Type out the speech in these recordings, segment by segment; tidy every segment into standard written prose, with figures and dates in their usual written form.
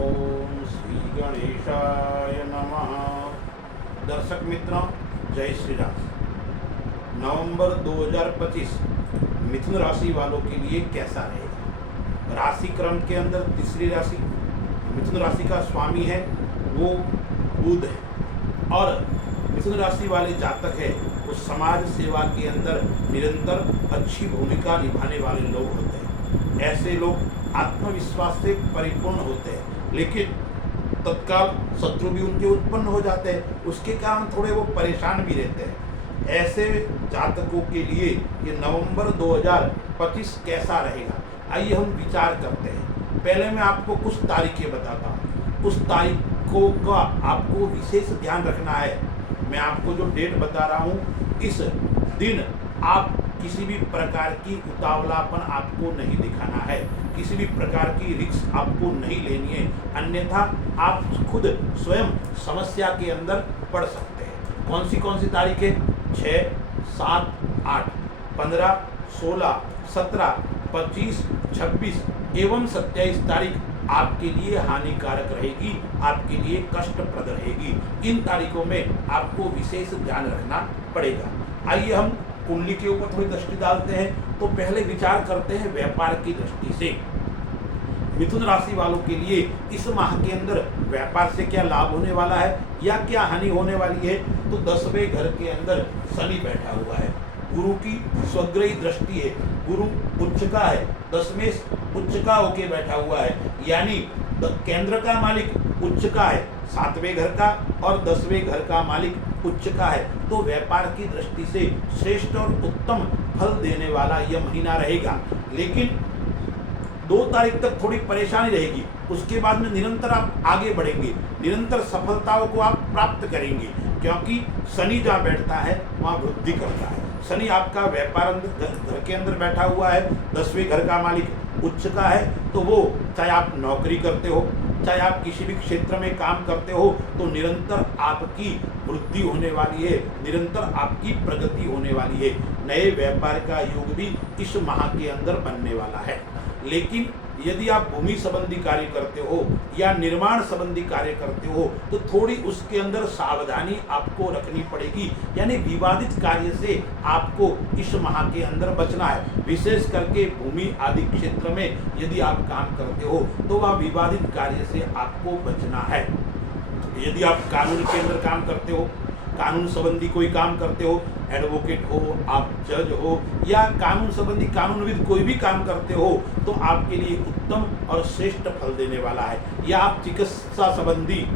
ओम श्री गणेशाय नमः। दर्शक मित्रों, जय श्री राम। नवंबर 2025 मिथुन राशि वालों के लिए कैसा रहेगा? राशि क्रम के अंदर तीसरी राशि मिथुन राशि का स्वामी है वो बुध है, और मिथुन राशि वाले जातक है वो समाज सेवा के अंदर निरंतर अच्छी भूमिका निभाने वाले लोग होते हैं। ऐसे लोग आत्मविश्वास से परिपूर्ण होते हैं, लेकिन तत्काल शत्रु भी उनके उत्पन्न हो जाते हैं, उसके कारण थोड़े वो परेशान भी रहते हैं। ऐसे जातकों के लिए ये नवंबर 2025 कैसा रहेगा, आइए हम विचार करते हैं। पहले मैं आपको कुछ तारीखें बताता हूँ। उस तारीखों का आपको विशेष ध्यान रखना है। मैं आपको जो डेट बता रहा हूँ, इस दिन आप किसी भी प्रकार की उतावलापन आपको नहीं दिखाना है, किसी भी प्रकार की रिस्क आपको नहीं लेनी है, अन्यथा आप खुद स्वयं समस्या के अंदर पड़ सकते हैं। कौन सी तारीखें? 6, 7, 8, 15, 16, 17, 25, 26 एवं 27 तारीख आपके लिए हानिकारक रहेगी, आपके लिए कष्टप्रद रहेगी। इन तारीखों में आपको विशेष ध्यान रखना पड़ेगा। आइए हम कुंडली के ऊपर थोड़ी दृष्टि डालते हैं। तो पहले विचार करते हैं व्यापार की दृष्टि से। मिथुन राशि वालों के लिए इस माह के अंदर व्यापार से क्या लाभ होने वाला है या क्या हानि होने वाली है? तो 10वें घर के अंदर शनि बैठा हुआ है, गुरु की स्वग्रही दृष्टि है, गुरु उच्च का है, 10वें उच्च का होके बैठा हुआ है, यानी केंद्र का मालिक उच्च का है, 7वें घर का, और 10वें घर का मालिक उच्च का है। तो व्यापार की दृष्टि से श्रेष्ठ और उत्तम फल देने वाला यह महीना रहेगा। लेकिन 2 तारीख तक थोड़ी परेशानी रहेगी, उसके बाद में निरंतर आप आगे बढ़ेंगे, निरंतर सफलताओं को आप प्राप्त करेंगे, क्योंकि शनि जहाँ बैठता है वहाँ वृद्धि करता है। शनि आपका व्यापार घर के अंदर बैठा हुआ है, 10वें घर का मालिक उच्च का है, तो वो चाहे आप नौकरी करते हो, चाहे आप किसी भी क्षेत्र में काम करते हो, तो निरंतर आपकी वृद्धि होने वाली है, निरंतर आपकी प्रगति होने वाली है। नए व्यापार का योग भी इस माह के अंदर बनने वाला है। लेकिन यदि आप भूमि संबंधी कार्य करते हो या निर्माण संबंधी कार्य करते हो, तो थोड़ी उसके अंदर सावधानी आपको रखनी पड़ेगी, यानी विवादित कार्य से आपको इस माह के अंदर बचना है। विशेष करके भूमि आदि क्षेत्र में यदि आप काम करते हो तो वह विवादित कार्य से आपको बचना है। यदि आप कानून के अंदर काम करते हो, कानून संबंधी कोई काम करते हो, एडवोकेट हो, आप जज हो, या कानून संबंधी कानूनविद कोई भी काम करते हो, तो आपके लिए उत्तम और श्रेष्ठ फल देने वाला है। या आप चिकित्सा संबंधी,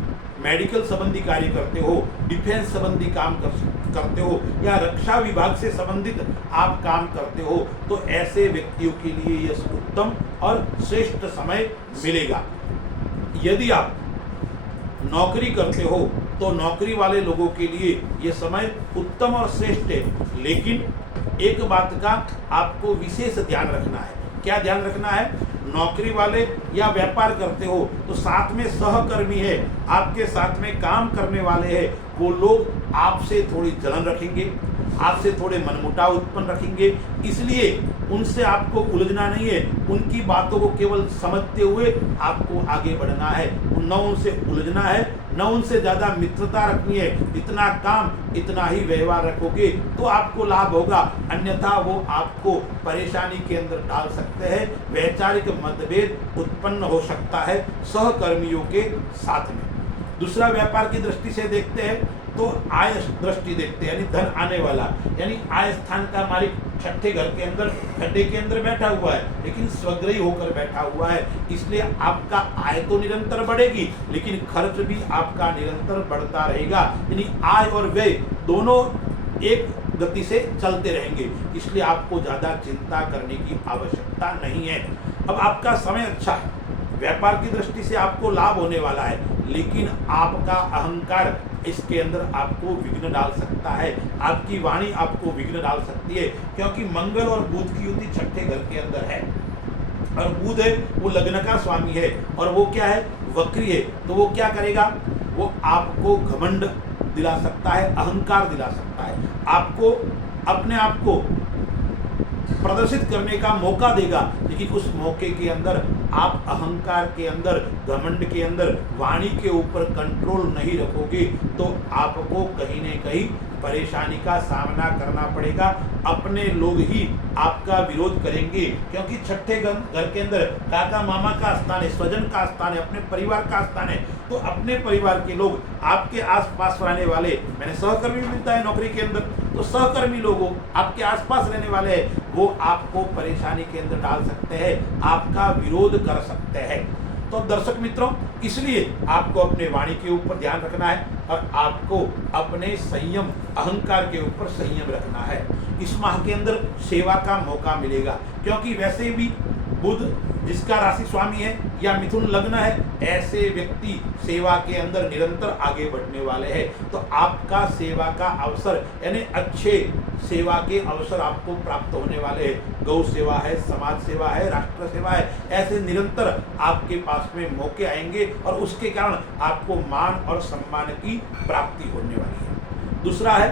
मेडिकल संबंधी कार्य करते हो, डिफेंस संबंधी काम करते हो, या रक्षा विभाग से संबंधित आप काम करते हो, तो ऐसे व्यक्तियों के लिए यह उत्तम और श्रेष्ठ समय मिलेगा। यदि आप नौकरी करते हो तो नौकरी वाले लोगों के लिए ये समय उत्तम और श्रेष्ठ है। लेकिन एक बात का आपको विशेष ध्यान रखना है। क्या ध्यान रखना है? नौकरी वाले या व्यापार करते हो तो साथ में सहकर्मी है, आपके साथ में काम करने वाले हैं, वो लोग आपसे थोड़ी जलन रखेंगे, आपसे थोड़े मनमुटाव उत्पन्न रखेंगे, इसलिए उनसे आपको उलझना नहीं है। उनकी बातों को केवल समझते हुए आपको आगे बढ़ना है, न उनसे उलझना है, न उनसे ज़्यादा मित्रता रखनी है। इतना काम, इतना ही व्यवहार रखोगे तो आपको लाभ होगा, अन्यथा वो आपको परेशानी के अंदर डाल सकते हैं। वैचारिक मतभेद उत्पन्न हो सकता है सहकर्मियों के साथ में। दूसरा, व्यापार की दृष्टि से देखते हैं तो आय दृष्टि देखते हैं, यानी धन आने वाला, यानी आय स्थान का मालिक 6ठे घर के अंदर, खड्डे के अंदर बैठा हुआ है, लेकिन स्वग्रही होकर बैठा हुआ है, इसलिए आपका आय तो निरंतर बढ़ेगी, लेकिन खर्च भी आपका निरंतर बढ़ता रहेगा। यानी आय और व्यय दोनों एक गति से चलते रहेंगे, इसलिए आपको ज़्यादा चिंता करने की आवश्यकता नहीं है। अब आपका समय अच्छा है, व्यापार की दृष्टि से आपको लाभ होने वाला है, लेकिन आपका अहंकार इसके अंदर आपको विघ्न डाल सकता है, आपकी वाणी आपको विघ्न डाल सकती है, क्योंकि मंगल और बुध की युति 6ठे घर के अंदर है, और बुध है वो लग्न का स्वामी है, और वो क्या है? वक्री है। तो वो क्या करेगा? वो आपको घमंड दिला सकता है, अहंकार दिला सकता है, आपको अपने आप को प्रदर्शित करने का मौका देगा, लेकिन उस मौके के अंदर आप अहंकार के अंदर, घमंड के अंदर, वाणी के ऊपर कंट्रोल नहीं रखोगे तो आपको कहीं न कहीं परेशानी का सामना करना पड़ेगा। अपने लोग ही आपका विरोध करेंगे, क्योंकि छठे घर के अंदर काका मामा का स्थान है, स्वजन का स्थान है, अपने परिवार का स्थान है। तो अपने परिवार के लोग, आपके आसपास रहने वाले, मैंने सहकर्मी मिलता है नौकरी के अंदर, तो सहकर्मी लोगों, आपके आसपास रहने वाले हैं, वो आपको परेशानी के अंदर डाल सकते हैं, आपका विरोध कर सकते हैं। तो दर्शक मित्रों, इसलिए आपको अपने वाणी के ऊपर ध्यान रखना है और आपको अपने संयम, अहंकार के ऊपर संयम रखना है। इस माह के अंदर सेवा का मौका मिलेगा, क्योंकि वैसे भी बुध जिसका राशि स्वामी है या मिथुन लग्न है, ऐसे व्यक्ति सेवा के अंदर निरंतर आगे बढ़ने वाले हैं। तो आपका सेवा का अवसर, यानी अच्छे सेवा के अवसर आपको प्राप्त होने वाले हैं। गौ सेवा है, समाज सेवा है, राष्ट्र सेवा है, ऐसे निरंतर आपके पास में मौके आएंगे और उसके कारण आपको मान और सम्मान की प्राप्ति होने वाली है। दूसरा है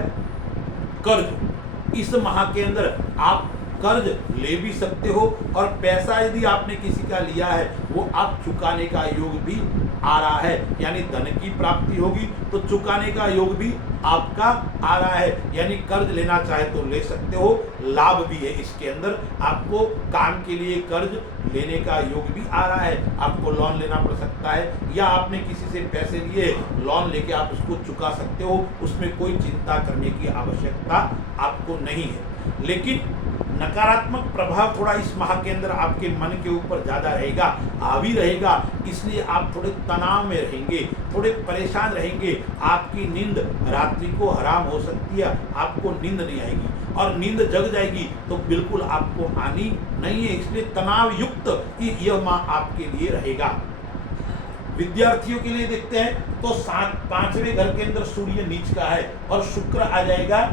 कर्ज। इस माह के अंदर आप कर्ज ले भी सकते हो और पैसा यदि आपने किसी का लिया है वो आप चुकाने का योग भी आ रहा है, यानी धन की प्राप्ति होगी तो चुकाने का योग भी आपका आ रहा है, यानी कर्ज लेना चाहे तो ले सकते हो, लाभ भी है इसके अंदर। आपको काम के लिए कर्ज लेने का योग भी आ रहा है, आपको लोन लेना पड़ सकता है या आपने किसी से पैसे लिए, लोन लेके आप उसको चुका सकते हो, उसमें कोई चिंता करने की आवश्यकता आपको नहीं है। लेकिन नकारात्मक प्रभाव थोड़ा इस माह के अंदर आपके मन के ऊपर ज़्यादा रहेगा, हावी रहेगा, इसलिए आप थोड़े तनाव में रहेंगे, थोड़े परेशान रहेंगे। आपकी नींद रात्रि को हराम हो सकती है, आपको नींद नहीं आएगी और नींद जग जाएगी तो बिल्कुल आपको हानि नहीं है, इसलिए तनाव युक्त यह माह आपके लिए रहेगा। विद्यार्थियों के लिए देखते हैं तो 5वें घर के अंदर सूर्य नीच का है और शुक्र आ जाएगा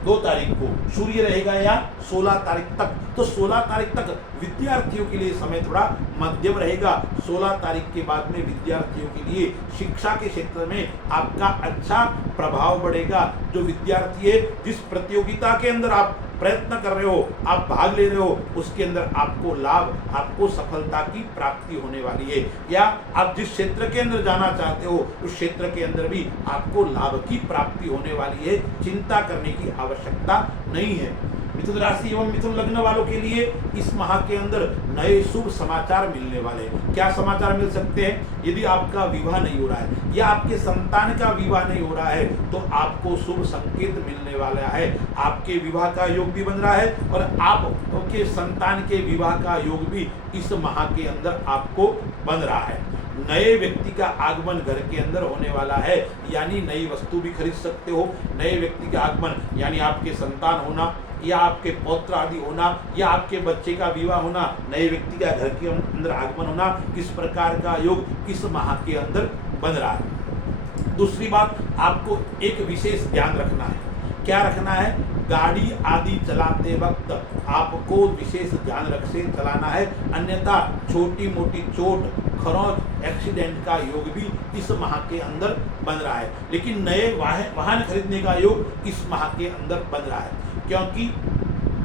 2 तारीख को, सूर्य रहेगा या 16 तारीख तक। तो 16 तारीख तक विद्यार्थियों के लिए समय थोड़ा मध्यम रहेगा। 16 तारीख के बाद में विद्यार्थियों के लिए शिक्षा के क्षेत्र में आपका अच्छा प्रभाव बढ़ेगा। जो विद्यार्थी है, जिस प्रतियोगिता के अंदर आप प्रयत्न कर रहे हो, आप भाग ले रहे हो, उसके अंदर आपको लाभ, आपको सफलता की प्राप्ति होने वाली है। या आप जिस क्षेत्र के अंदर जाना चाहते हो उस क्षेत्र के अंदर भी आपको लाभ की प्राप्ति होने वाली है, चिंता करने की आवश्यकता नहीं है। मिथुन राशि एवं मिथुन लग्न वालों के लिए इस माह के अंदर नए शुभ समाचार मिलने वाले हैं। क्या समाचार मिल सकते हैं? यदि आपका विवाह नहीं हो रहा है या आपके संतान का विवाह नहीं हो रहा है तो आपको शुभ संकेत मिलने वाला है। आपके विवाह का योग भी बन रहा है और आपके संतान के विवाह का योग भी इस माह के अंदर आपको बन रहा है। नए व्यक्ति का आगमन घर के अंदर होने वाला है, यानी नई वस्तु भी खरीद सकते हो। नए व्यक्ति का आगमन यानी आपके संतान होना या आपके पौत्र आदि होना या आपके बच्चे का विवाह होना, नए व्यक्ति का घर के अंदर आगमन होना, इस प्रकार का योग इस माह के अंदर बन रहा है। दूसरी बात, आपको एक विशेष ध्यान रखना है। क्या रखना है? गाड़ी आदि चलाते वक्त आपको विशेष ध्यान रख से चलाना है, अन्यथा छोटी मोटी चोट, खरोंच, एक्सीडेंट का योग भी इस माह के अंदर बन रहा है। लेकिन नए वाहन खरीदने का योग इस माह के अंदर बन रहा है, क्योंकि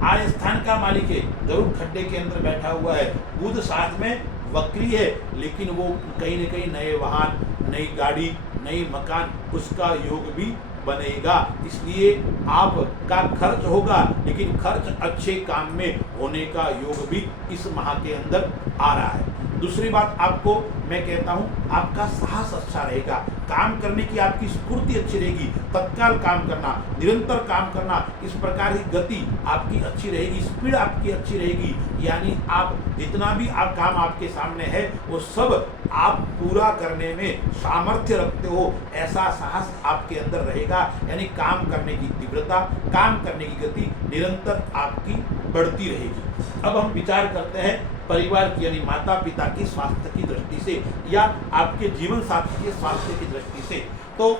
आय स्थान का मालिक है, जरूर खड्डे के अंदर बैठा हुआ है। बुध साथ में वक्री है, लेकिन वो कहीं न कहीं नए वाहन, नई गाड़ी, नई मकान, उसका योग भी बनेगा। इसलिए आपका खर्च होगा, लेकिन खर्च अच्छे काम में होने का योग भी इस माह के अंदर आ रहा है। दूसरी बात, आपको मैं कहता हूँ आपका साहस अच्छा रहेगा, काम करने की आपकी स्फूर्ति अच्छी रहेगी, तत्काल काम करना, निरंतर काम करना, इस प्रकार की गति आपकी अच्छी रहेगी, स्पीड आपकी अच्छी रहेगी। यानी आप जितना भी काम आपके सामने है वो सब आप पूरा करने में सामर्थ्य रखते हो, ऐसा साहस आपके अंदर रहेगा। यानी काम करने की तीव्रता, काम करने की गति निरंतर आपकी बढ़ती रहेगी। अब हम विचार करते हैं परिवार की, यानी माता पिता की स्वास्थ्य की दृष्टि से या आपके जीवन साथी के स्वास्थ्य की दृष्टि से। तो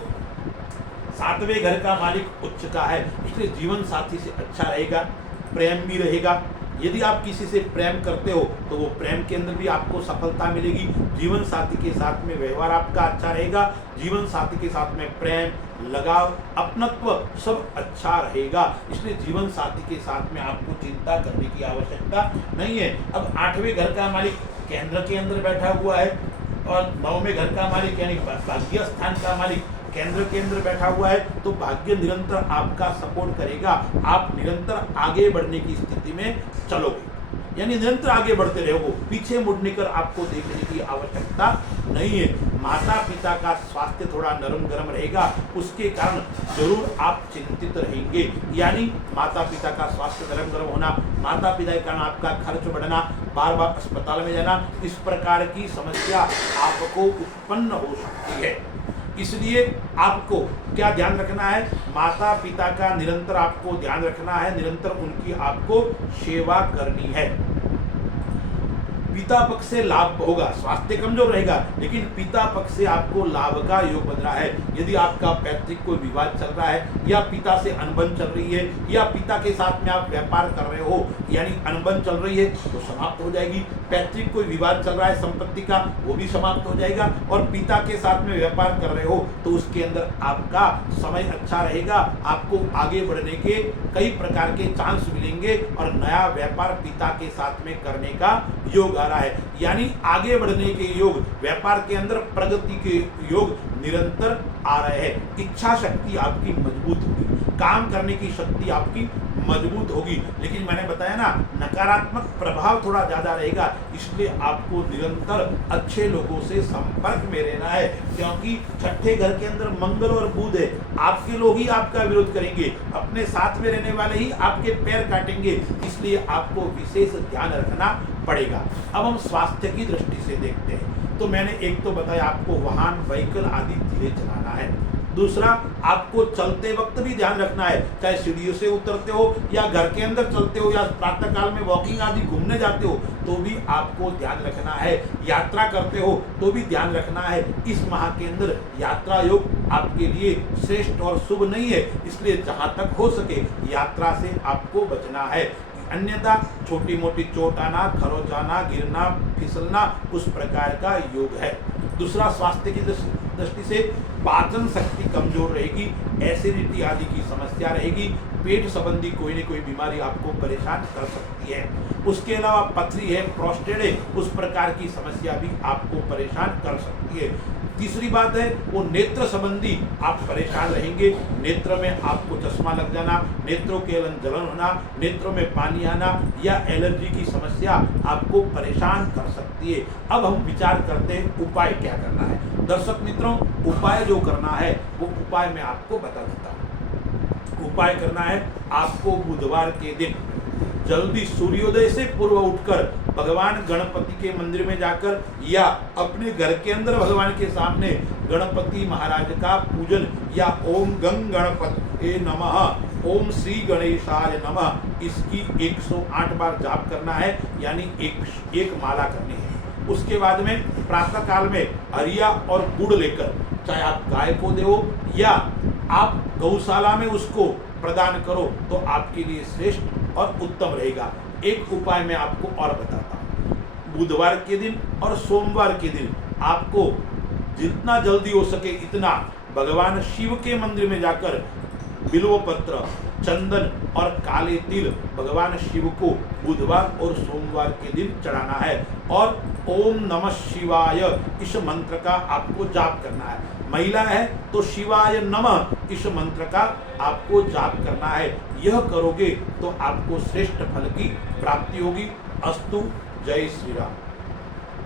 7वें घर का मालिक उच्च का है, इसलिए जीवन साथी से अच्छा रहेगा, प्रेम भी रहेगा। यदि आप किसी से प्रेम करते हो तो वो प्रेम के अंदर भी आपको सफलता मिलेगी। जीवन साथी के साथ में व्यवहार आपका अच्छा रहेगा, जीवन साथी के साथ में प्रेम, लगाव, अपनत्व सब अच्छा रहेगा। इसलिए जीवन साथी के साथ में आपको चिंता करने की आवश्यकता नहीं है। अब 8वें घर का मालिक केंद्र के अंदर बैठा हुआ है और 9वें घर का मालिक यानी भाग्य स्थान का मालिक केंद्र के अंदर बैठा हुआ है, तो भाग्य निरंतर आपका सपोर्ट करेगा। आप निरंतर आगे बढ़ने की स्थिति में चलोगे, यानी निरंतर आगे बढ़ते रहोगे, पीछे मुड़ने कर आपको देखने की आवश्यकता नहीं है। माता पिता का स्वास्थ्य थोड़ा नरम गरम रहेगा, उसके कारण जरूर आप चिंतित रहेंगे, यानी माता पिता का स्वास्थ्य नरम गरम होना, माता पिता के कारण आपका खर्च बढ़ना, बार बार अस्पताल में जाना, इस प्रकार की समस्या आपको उत्पन्न हो सकती है। इसलिए आपको क्या ध्यान रखना है, माता पिता का निरंतर आपको ध्यान रखना है, निरंतर उनकी आपको सेवा करनी है। पिता पक्ष से लाभ होगा, स्वास्थ्य कमजोर रहेगा, लेकिन पिता पक्ष से आपको लाभ का योग बन रहा है। यदि आपका पैतृक कोई विवाद चल रहा है, या पिता से अनबन चल रही है, या पिता के साथ में आप व्यापार कर रहे हो यानी अनबन चल रही है, तो समाप्त हो जाएगी। पैतृक कोई विवाद चल रहा है संपत्ति का, वो भी समाप्त हो जाएगा। और पिता के साथ में व्यापार कर रहे हो तो उसके अंदर आपका समय अच्छा रहेगा, आपको आगे बढ़ने के कई प्रकार के चांस मिलेंगे और नया व्यापार पिता के साथ में करने का योग आ रहा है, यानी आगे बढ़ने के योग, व्यापार के अंदर प्रगति के योग निरंतर आ रहे हैं। इच्छा शक्ति आपकी मजबूत होगी, काम करने की शक्ति आपकी मजबूत होगी, लेकिन मैंने बताया ना नकारात्मक प्रभाव थोड़ा ज्यादा रहेगा, इसलिए आपको निरंतर अच्छे लोगों से संपर्क में रहना है, क्योंकि छठे घर के अंदर मंगल और बुध है। आपके लोग ही आपका विरोध करेंगे, अपने साथ में रहने वाले ही आपके पैर काटेंगे, इसलिए आपको विशेष ध्यान रखना पड़ेगा। अब हम स्वास्थ्य की दृष्टि से देखते हैं। तो मैंने एक तो बताया आपको वाहन व्हीकल आदि धीरे चलाना है, दूसरा आपको चलते वक्त भी ध्यान रखना है, चाहे सीढ़ियों से उतरते हो या घर के अंदर चलते हो या प्रातः काल में वॉकिंग आदि घूमने जाते हो तो भी आपको ध्यान रखना है, यात्रा करते हो तो भी ध्यान रखना है। इस माह के अंदर यात्रा योग आपके लिए श्रेष्ठ और शुभ नहीं है, इसलिए जहां तक हो सके यात्रा से आपको बचना है, अन्यथा छोटी मोटी चोट आना, खरोच आना, गिरना, फिसलना उस प्रकार का योग है। दूसरा स्वास्थ्य की दृष्टि से पाचन शक्ति कमजोर रहेगी, एसिडिटी आदि की समस्या रहेगी, पेट संबंधी कोई न कोई बीमारी आपको परेशान कर सकती है। उसके अलावा पथरी है, प्रोस्टेट है, उस प्रकार की समस्या भी आपको परेशान कर सकती है। तीसरी बात है वो नेत्र संबंधी आप परेशान रहेंगे, नेत्र में आपको चश्मा लग जाना, नेत्रों के जलन होना, नेत्रों में पानी आना या एलर्जी की समस्या आपको परेशान कर सकती है। अब हम विचार करते हैं उपाय क्या करना है। दर्शक मित्रों, उपाय जो करना है वो उपाय मैं आपको बता देता हूँ। उपाय करना है आपको बुधवार के दिन जल्दी सूर्योदय से पूर्व उठकर भगवान गणपति के मंदिर में जाकर या अपने घर के अंदर भगवान के सामने गणपति महाराज का पूजन या ओम गंग गणपते नमः, ओम श्री गणेशाय नमः, इसकी 108 बार जाप करना है, यानी एक माला करनी है। उसके बाद में प्रातः काल में हरिया और गुड़ लेकर, चाहे आप गाय को दो या आप गौशाला में उसको प्रदान करो तो आपके लिए श्रेष्ठ और उत्तम रहेगा। एक उपाय मैं आपको और बताता हूँ। बुधवार के दिन और सोमवार के दिन आपको जितना जल्दी हो सके इतना भगवान शिव के मंदिर में जाकर बिल्व पत्र, चंदन और काले तिल भगवान शिव को बुधवार और सोमवार के दिन चढ़ाना है और ओम नमः शिवाय इस मंत्र का आपको जाप करना है। महिला है तो शिवाय नमः इस मंत्र का आपको जाप करना है। यह करोगे तो आपको श्रेष्ठ फल की प्राप्ति होगी। अस्तु, जय श्री राम।